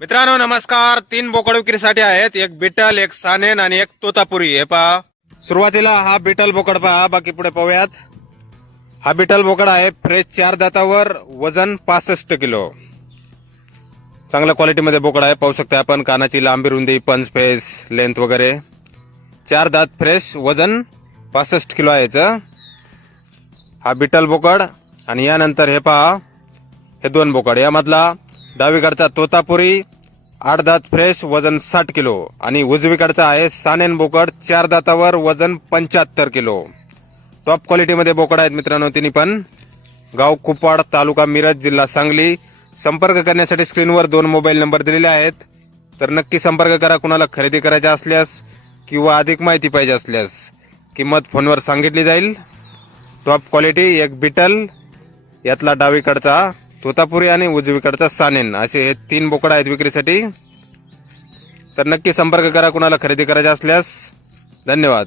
मित्रांनो नमस्कार. तीन बोकड विक्रीसाठी आहेत. एक बिटल एक सानेन आणि एक तोतापुरी. हे पहा. सुरुवातीला हा बिटल बोकड पहा. बाकी पुढे पाहूयात. हा बिटल बोकड आहे फ्रेश चार दातावर वजन पासष्ट किलो. चांगल्या क्वालिटीमध्ये बोकड आहे. पाहू शकता आपण कानाची लांबी रुंदी पंच फेस लेंथ वगैरे. चार दात फ्रेश वजन पासष्ट किलो आहे याचं. हा बिटल बोकड. आणि यानंतर हे पहा. हे दोन बोकड. यामधला डावीकडचा तोतापुरी आठ दात फ्रेश वजन साठ किलो. आणि उजवीकडचा आहे सानेन बोकड चार दातावर वजन पंच्याहत्तर किलो. टॉप क्वालिटीमध्ये बोकड आहेत मित्रांनो तिन्ही पण. गाव कुपाड तालुका मिरज जिल्हा सांगली. संपर्क करण्यासाठी स्क्रीनवर दोन मोबाईल नंबर दिलेले आहेत. तर नक्की संपर्क करा कुणाला खरेदी करायचा असल्यास किंवा अधिक माहिती पाहिजे असल्यास. किंमत फोनवर सांगितली जाईल. टॉप क्वालिटी एक बिटल. यातला डावीकडचा तोतापुरी आणि उजवीकडचा सानेन असे हे तीन बोकडा आहेत विक्रीसाठी. तर नक्की संपर्क करा कुणाला खरेदी करायचे असल्यास. धन्यवाद.